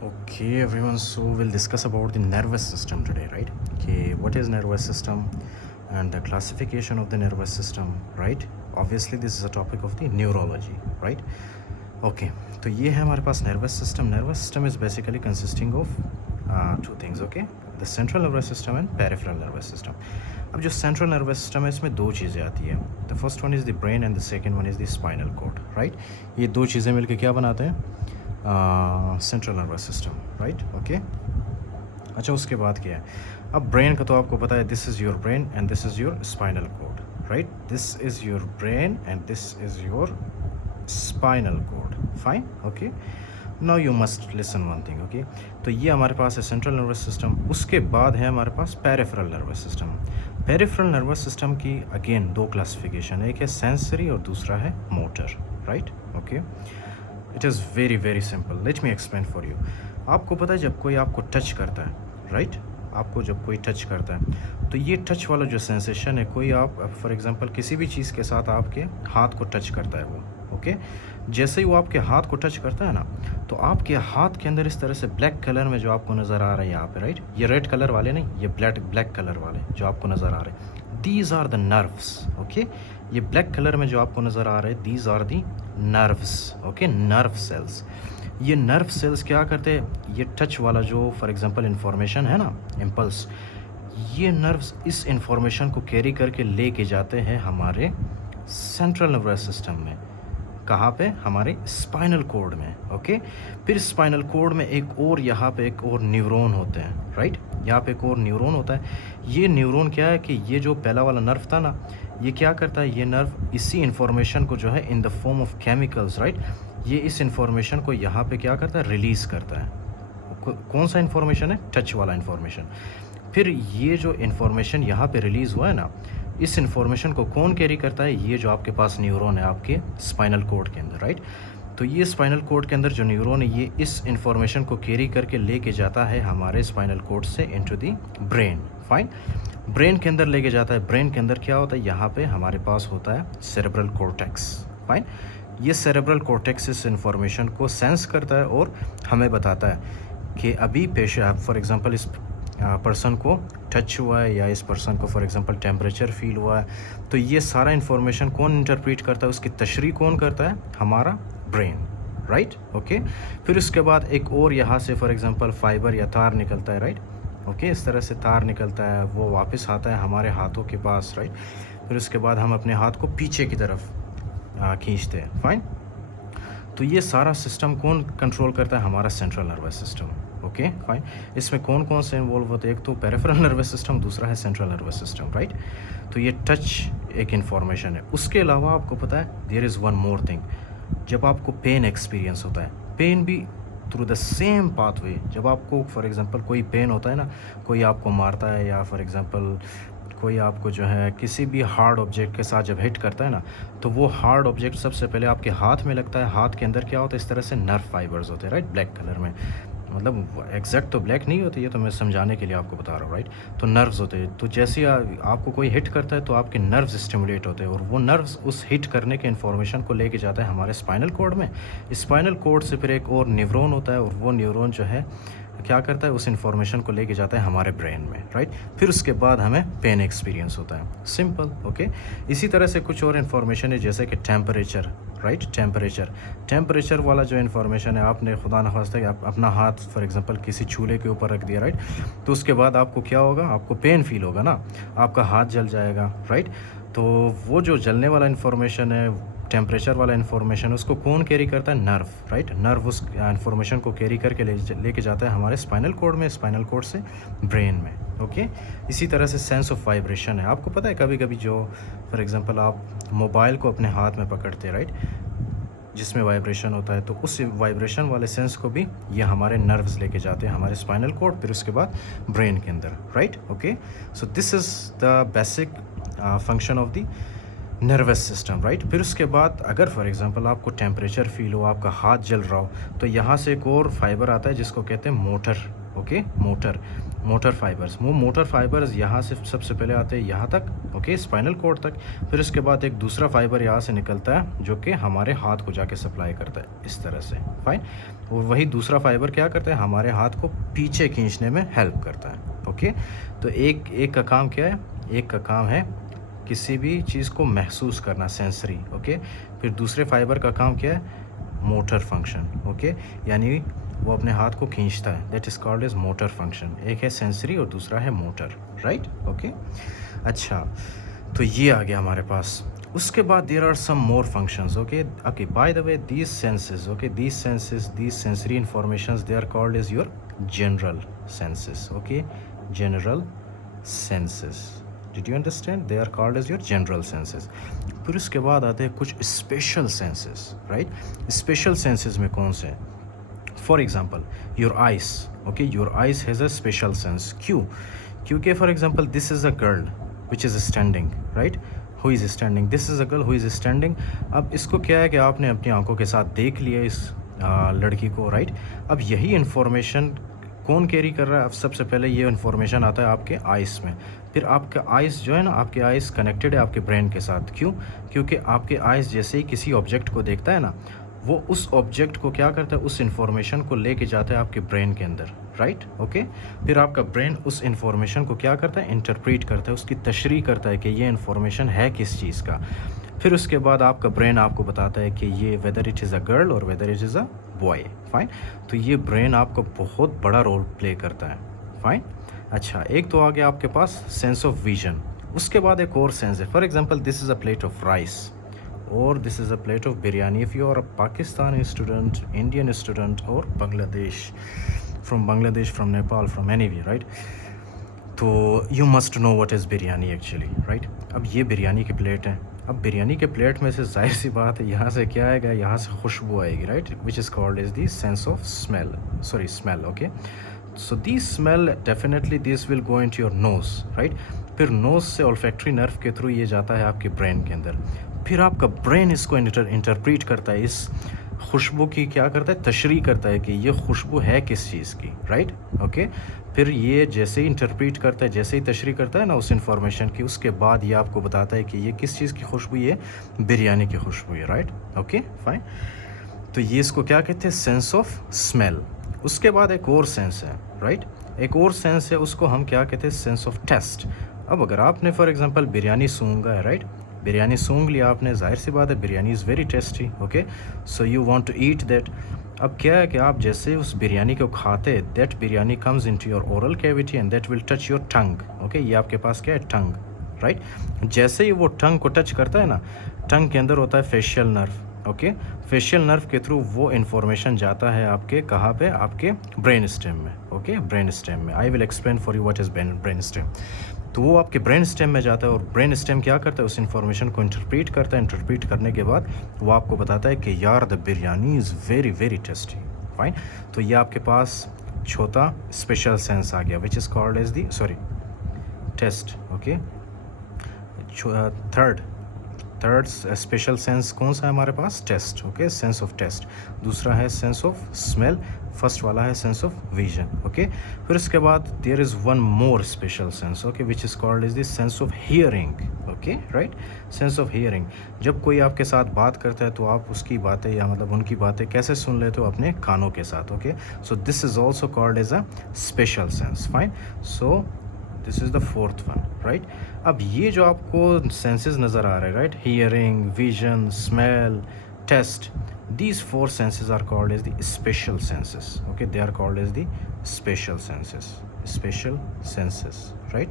Okay, everyone. So we'll discuss about the nervous system today, right? Okay, what is nervous system and the classification of the nervous system, right? Obviously, this is a topic of the neurology, right? Okay, तो ये है हमारे पास nervous system. Nervous system is basically consisting of two things, okay? The central nervous system and peripheral nervous system. अब जो central nervous system है इसमें दो चीज़ें आती है. The first one is the brain and the second one is the spinal cord, right? ये दो चीज़ें मिलके क्या बनाते हैं? Central nervous system, right? Okay, अच्छा उसके बाद क्या है? अब ब्रेन का तो आपको पता है, this is your brain and this is your spinal cord, right? This is your brain and this is your spinal cord, fine, okay. Now you must listen one thing, okay. तो ये हमारे पास है central nervous system. उसके बाद है हमारे पास peripheral nervous system. Peripheral nervous system की अगेन दो क्लासिफिकेशन, एक है सेंसरी और दूसरा है motor, right? Okay, it is very very simple. Let me explain for you. आपको पता है जब कोई आपको टच करता है, राइट? आपको जब कोई टच करता है तो ये टच वाला जो सेंसेशन है, कोई आप फॉर एग्जांपल किसी भी चीज़ के साथ आपके हाथ को टच करता है वो, ओके. जैसे ही वो आपके हाथ को टच करता है ना, तो आपके हाथ के अंदर इस तरह से ब्लैक कलर में जो आपको नज़र आ रहा है यहाँ पे, राइट? ये रेड कलर वाले नहीं, ये ब्लैक कलर वाले जो आपको नज़र आ रहे हैं, these are the nerves, okay. ये ब्लैक कलर में जो आपको नज़र आ रहे हैं, these are the nerves, okay, nerve cells. ये नर्व सेल्स क्या करते हैं? ये टच वाला जो फॉर एग्जांपल इंफॉर्मेशन है ना, इम्पल्स, ये नर्व्स इस इंफॉर्मेशन को कैरी करके लेके जाते हैं हमारे सेंट्रल नर्वस सिस्टम में. कहाँ पे? हमारे स्पाइनल कोड में, ओके. फिर स्पाइनल कोड में एक और यहाँ पे एक और न्यूरॉन होते हैं, राइट? यहाँ पे एक और न्यूरॉन होता है. ये न्यूरॉन क्या है कि ये जो पहला वाला नर्व था ना, ये क्या करता है? ये नर्व इसी इंफॉर्मेशन को जो है in the form of chemicals, right, ये इस इंफॉर्मेशन को यहाँ पे क्या करता है? रिलीज़ करता है. कौन सा इंफॉर्मेशन है? टच वाला इंफॉर्मेशन. फिर ये जो इंफॉर्मेशन यहाँ पे रिलीज़ हुआ है ना, इस इंफॉर्मेशन को कौन कैरी करता है? ये जो आपके पास न्यूरॉन है आपके स्पाइनल कोड के अंदर, राइट? तो ये स्पाइनल कोड के अंदर जो न्यूरॉन है, ये इस इंफॉर्मेशन को कैरी करके लेके जाता है हमारे स्पाइनल कोड से into the brain, fine. Brain के अंदर लेके जाता है. ब्रेन के अंदर क्या होता है? यहाँ पे हमारे पास होता है सेरेब्रल कॉर्टेक्स, फाइन. ये सेरेब्रल कॉर्टेक्स इस इंफॉर्मेशन को सेंस करता है और हमें बताता है कि अभी पेश है. फॉर एग्जांपल इस पर्सन को टच हुआ है या इस पर्सन को फॉर एग्जांपल टेम्परेचर फील हुआ है, तो ये सारा इन्फॉर्मेशन कौन इंटरप्रेट करता है? उसकी तशरीह कौन करता है? हमारा ब्रेन, राइट? ओके. फिर उसके बाद एक और यहाँ से फॉर एग्जांपल फाइबर या तार निकलता है, राइट? ओके, इस तरह से तार निकलता है, वो वापस आता है हमारे हाथों के पास, राइट? फिर उसके बाद हम अपने हाथ को पीछे की तरफ खींचते हैं, फाइन. तो ये सारा सिस्टम कौन कंट्रोल करता है? हमारा central nervous system, okay, fine. इसमें कौन कौन से इन्वॉल्व होते हैं? एक तो पेरिफेरल नर्वस सिस्टम, दूसरा है सेंट्रल नर्वस सिस्टम, राइट? तो ये टच एक इन्फॉर्मेशन है. उसके अलावा आपको पता है there is one more thing. जब आपको पेन एक्सपीरियंस होता है, पेन भी थ्रू द सेम पाथवे. जब आपको फॉर एग्जांपल कोई पेन होता है ना, कोई आपको मारता है या फॉर एग्जांपल कोई आपको जो है किसी भी हार्ड ऑब्जेक्ट के साथ जब हिट करता है ना, तो वो हार्ड ऑब्जेक्ट सबसे पहले आपके हाथ में लगता है. हाथ के अंदर क्या होता है? इस तरह से नर्व फाइबर्स होते हैं, राइट? ब्लैक कलर में, मतलब एग्जैक्ट तो ब्लैक नहीं होती, ये तो मैं समझाने के लिए आपको बता रहा हूँ, राइट? तो नर्व्स होते हैं. तो जैसे आपको कोई हिट करता है तो आपके नर्व्स स्टिमुलेट होते हैं और वो नर्व्स उस हिट करने के इन्फॉर्मेशन को लेके जाता है हमारे स्पाइनल कोड में. स्पाइनल कोड से फिर एक और न्यूरॉन होता है और वो न्यूरॉन जो है क्या करता है? उस इन्फॉर्मेशन को लेके जाता है हमारे ब्रेन में, राइट? फिर उसके बाद हमें पेन एक्सपीरियंस होता है. Simple, okay. इसी तरह से कुछ और इन्फॉर्मेशन है जैसे कि टेम्परेचर, राइट? टेम्परेचर वाला जो इन्फॉर्मेशन है, आपने खुदा न खास्ता अपना हाथ फॉर एग्जांपल किसी चूल्हे के ऊपर रख दिया, राइट? तो उसके बाद आपको क्या होगा? आपको पेन फील होगा ना, आपका हाथ जल जाएगा, राइट? तो वो जो जलने वाला इन्फॉर्मेशन है, टेम्परेचर वाला इन्फॉर्मेशन, उसको कौन कैरी करता है? Nerve, right? नर्व उस इन्फॉर्मेशन को कैरी करके लेके जाता है हमारे स्पाइनल कोड में, स्पाइनल कोड से ब्रेन में, ओके. इसी तरह से सेंस ऑफ वाइब्रेशन है. आपको पता है कभी कभी जो फॉर एग्जांपल आप मोबाइल को अपने हाथ में पकड़ते हैं, राइट, जिसमें वाइब्रेशन होता है, तो उस वाइब्रेशन वाले सेंस को भी ये हमारे नर्व्स लेके जाते हैं हमारे स्पाइनल कोड, फिर उसके बाद ब्रेन के अंदर, right? Okay. So this is the basic function of the nervous system, right? फिर उसके बाद अगर फॉर एग्जांपल आपको टेम्परेचर फील हो, आपका हाथ जल रहा हो, तो यहाँ से एक और फाइबर आता है जिसको कहते हैं motor, okay, motor. Motor fibres, वो मोटर फाइबर्स यहाँ से सबसे पहले आते हैं यहाँ तक, ओके, स्पाइनल कॉर्ड तक। फिर उसके बाद एक दूसरा फाइबर यहाँ से निकलता है जो कि हमारे हाथ को जाके सप्लाई करता है इस तरह से, फाइन। और वही दूसरा फाइबर क्या करता है, हमारे हाथ को पीछे खींचने में हेल्प करता है, ओके। तो एक का काम क्या है, एक का काम है किसी भी चीज़ को महसूस करना, सेंसरी, ओके। फिर दूसरे फाइबर का काम क्या है, मोटर फंक्शन, ओके, यानी वो अपने हाथ को खींचता है, that is called as motor function. एक है सेंसरी और दूसरा है मोटर, राइट, ओके। अच्छा, तो ये आ गया हमारे पास। उसके बाद there are some more functions, okay okay. By the way these senses, okay, these senses, these sensory informations, they are called as your general senses, okay, general senses. Did you understand? They are called as your general senses. फिर उसके बाद आते हैं कुछ special senses, right. Special senses में कौन से? For example your eyes, okay, your eyes has a special sense. क्यों? क्योंकि for example this is a girl which is standing, right, who is standing, this is a girl who is standing. अब इसको क्या है कि आपने अपनी आंखों के साथ देख लिया इस लड़की को, राइट। अब यही इन्फॉर्मेशन कौन कैरी कर रहा है? अब सबसे पहले ये इन्फॉर्मेशन आता है आपके आइस में। फिर आपका आइस जो है ना, आपके आइस कनेक्टेड है आपके ब्रेन के साथ। क्यों? क्योंकि आपके आइस जैसे ही किसी ऑब्जेक्ट को देखता है ना, वो उस ऑब्जेक्ट को क्या करता है, उस इन्फॉर्मेशन को लेके जाता है आपके ब्रेन के अंदर, राइट, ओके। फिर आपका ब्रेन उस इन्फॉर्मेशन को क्या करता है, इंटरप्रेट करता है, उसकी तशरीह करता है कि ये इन्फॉर्मेशन है किस चीज़ का। फिर उसके बाद आपका ब्रेन आपको बताता है कि ये whether it is a girl और whether it is a boy, fine. तो ये ब्रेन आपका बहुत बड़ा रोल प्ले करता है, फाइन। अच्छा, एक तो आ गया आपके पास सेंस ऑफ विजन। उसके बाद एक और सेंस है, for example this is a plate of rice और this is a plate of biryani. If you are a Pakistani student, Indian student और Bangladesh, from Nepal, from anyway, right, तो you must know what is biryani actually, right. अब ये बिरयानी की plate है। अब बिरयानी के plate में से जाहिर सी बात है यहाँ से क्या आएगा, यहाँ से खुशबू आएगी, right, which is called is the sense of smell, smell, okay. So the smell definitely this will go into your nose, right. फिर नोज़ से ओल्फैक्टरी नर्व के थ्रू ये जाता है आपके ब्रेन के अंदर। फिर आपका ब्रेन इसको इंटरप्रेट करता है, इस खुशबू की क्या करता है, तशरीह करता है कि ये खुशबू है किस चीज़ की, राइट, ओके। फिर ये जैसे ही इंटरप्रेट करता है, जैसे ही तशरीह करता है ना उस इंफॉर्मेशन की, उसके बाद ये आपको बताता है कि ये किस चीज़ की खुशबू, ये बिरयानी की खुशबू है, राइट, ओके, फाइन। तो ये इसको क्या कहते हैं, सेंस ऑफ स्मेल। उसके बाद एक और सेंस है, राइट, एक और सेंस है, उसको हम क्या कहते हैं, सेंस ऑफ टेस्ट। अब अगर आपने फॉर एग्जांपल बिरयानी सूंघा है, राइट, बिरयानी सूंघ लिया आपने, जाहिर सी बात है biryani is very tasty, okay, so you want to eat that. अब क्या है कि आप जैसे उस बिरयानी को खाते, that biryani comes into your oral cavity and that will touch your tongue, okay. ये आपके पास क्या है, टंग, राइट। जैसे ही वो टंग को टच करता है ना, टंग के अंदर होता है facial nerve, okay. Facial nerve के थ्रू वो इन्फॉर्मेशन जाता है आपके कहाँ पे, आपके ब्रेन स्टेम में, ओके, ब्रेन स्टेम में। आई will explain for you what is brain stem. तो वो आपके ब्रेन स्टेम में जाता है और ब्रेन स्टेम क्या करता है, उस इन्फॉर्मेशन को इंटरप्रेट करता है। इंटरप्रेट करने के बाद वो आपको बताता है कि यार the biryani is very very tasty, fine. तो ये आपके पास चौथा स्पेशल सेंस आ गया, which is called as the taste, okay. Third special sense कौन सा है हमारे पास, taste, okay, sense of taste. दूसरा है सेंस ऑफ स्मेल, फर्स्ट वाला है सेंस ऑफ विजन, ओके। फिर उसके बाद there is one more special sense, okay, which is called is the sense of hearing, okay, right, sense of hearing. जब कोई आपके साथ बात करता है तो आप उसकी बातें या मतलब उनकी बातें कैसे सुन लेते हो, अपने कानों के साथ, okay. So this is also called as a special sense, fine. So this is the fourth one, right. अब ये जो आपको सेंसेस नज़र आ रहे हैं, right, hearing, vision, smell, taste, these four senses are called as the special senses, okay, they are called as the special senses, right।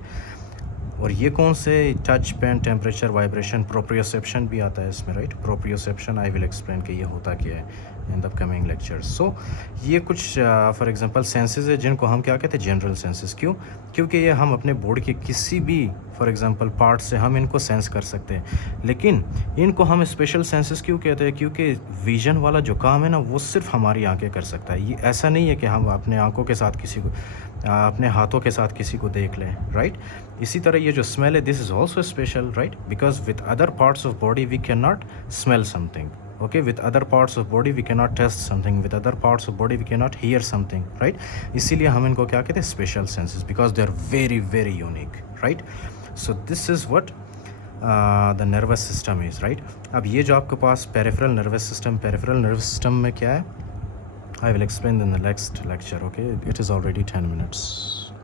और ये कौन से, touch, pain, temperature, vibration, proprioception भी आता है इसमें, राइट। प्रोप्रियोसेप्शन आई विल एक्सप्लेन कि ये होता क्या है in the upcoming lectures. So ये कुछ फॉर एग्जांपल सेंसेस है जिनको हम क्या कहते हैं, जनरल सेंसेस। क्यों? क्योंकि ये हम अपने बॉडी के किसी भी फॉर एग्जांपल पार्ट से हम इनको सेंस कर सकते हैं। लेकिन इनको हम स्पेशल सेंसेस क्यों कहते हैं? क्योंकि विजन वाला जो काम है ना, वो सिर्फ हमारी आंखें कर सकता है। ये ऐसा नहीं है कि हम अपने आंखों के साथ किसी को, अपने हाथों के साथ किसी को देख लें, राइट। इसी तरह ये जो स्मेल है, this is also special, right, because with other parts of body we can not smell something, Okay, with other parts of body we cannot taste something, with other parts of body we cannot hear something, right? इसीलिए हम इनको क्या कहते हैं, special senses, because they are very very unique, right? So this is what the nervous system is, right? अब ये जो आपके पास peripheral nervous system में क्या है, I will explain in the next lecture. Okay, it is already 10 minutes.